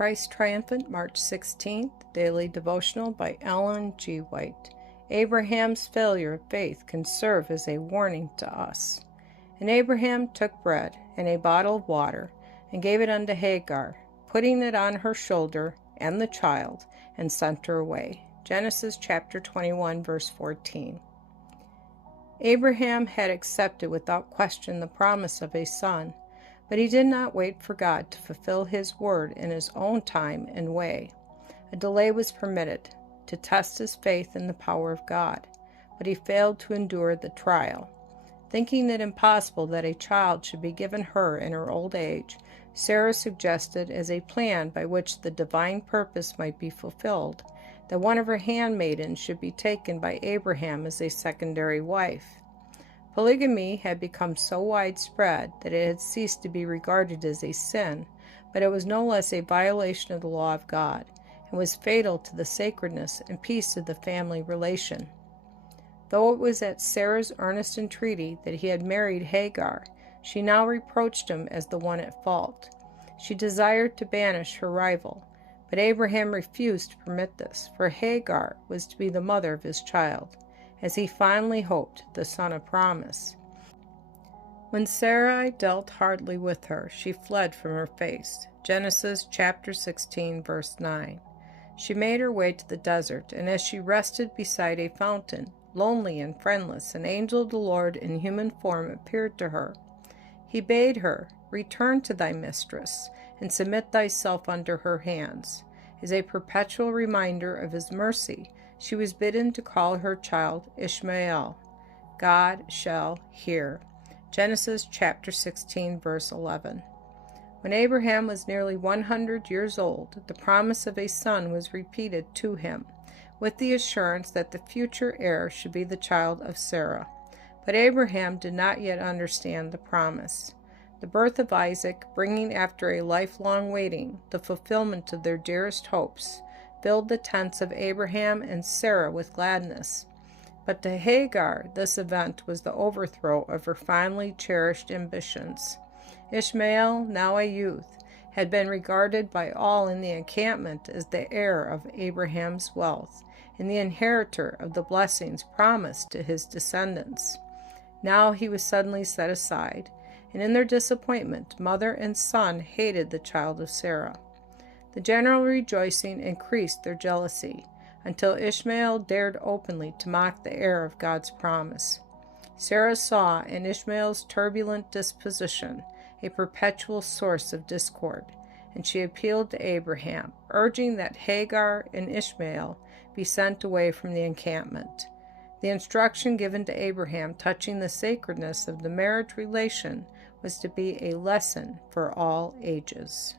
Christ Triumphant, March 16th, Daily Devotional by Ellen G. White. Abraham's failure of faith can serve as a warning to us. And Abraham took bread and a bottle of water, and gave it unto Hagar, putting it on her shoulder and the child, and sent her away. Genesis chapter 21, verse 14. Abraham had accepted without question the promise of a son, but he did not wait for God to fulfill his word in his own time and way. A delay was permitted to test his faith in the power of God, but he failed to endure the trial. Thinking it impossible that a child should be given her in her old age, Sarah suggested as a plan by which the divine purpose might be fulfilled, that one of her handmaidens should be taken by Abraham as a secondary wife. Polygamy had become so widespread that it had ceased to be regarded as a sin, but it was no less a violation of the law of God, and was fatal to the sacredness and peace of the family relation. Though it was at Sarah's earnest entreaty that he had married Hagar, she now reproached him as the one at fault. She desired to banish her rival, but Abraham refused to permit this, for Hagar was to be the mother of his child, as he fondly hoped, the son of promise. When Sarai dealt hardly with her, she fled from her face. Genesis chapter 16, verse 9. She made her way to the desert, and as she rested beside a fountain, lonely and friendless, an angel of the Lord in human form appeared to her. He bade her, "Return to thy mistress, and submit thyself under her hands." As a perpetual reminder of his mercy, she was bidden to call her child Ishmael. God shall hear. Genesis chapter 16, verse 11. When Abraham was nearly 100 years old, the promise of a son was repeated to him, with the assurance that the future heir should be the child of Sarah. But Abraham did not yet understand the promise. The birth of Isaac, bringing after a lifelong waiting the fulfillment of their dearest hopes, filled the tents of Abraham and Sarah with gladness. But to Hagar, this event was the overthrow of her fondly cherished ambitions. Ishmael, now a youth, had been regarded by all in the encampment as the heir of Abraham's wealth and the inheritor of the blessings promised to his descendants. Now he was suddenly set aside, and in their disappointment, mother and son hated the child of Sarah. The general rejoicing increased their jealousy, until Ishmael dared openly to mock the heir of God's promise. Sarah saw in Ishmael's turbulent disposition a perpetual source of discord, and she appealed to Abraham, urging that Hagar and Ishmael be sent away from the encampment. The instruction given to Abraham touching the sacredness of the marriage relation was to be a lesson for all ages.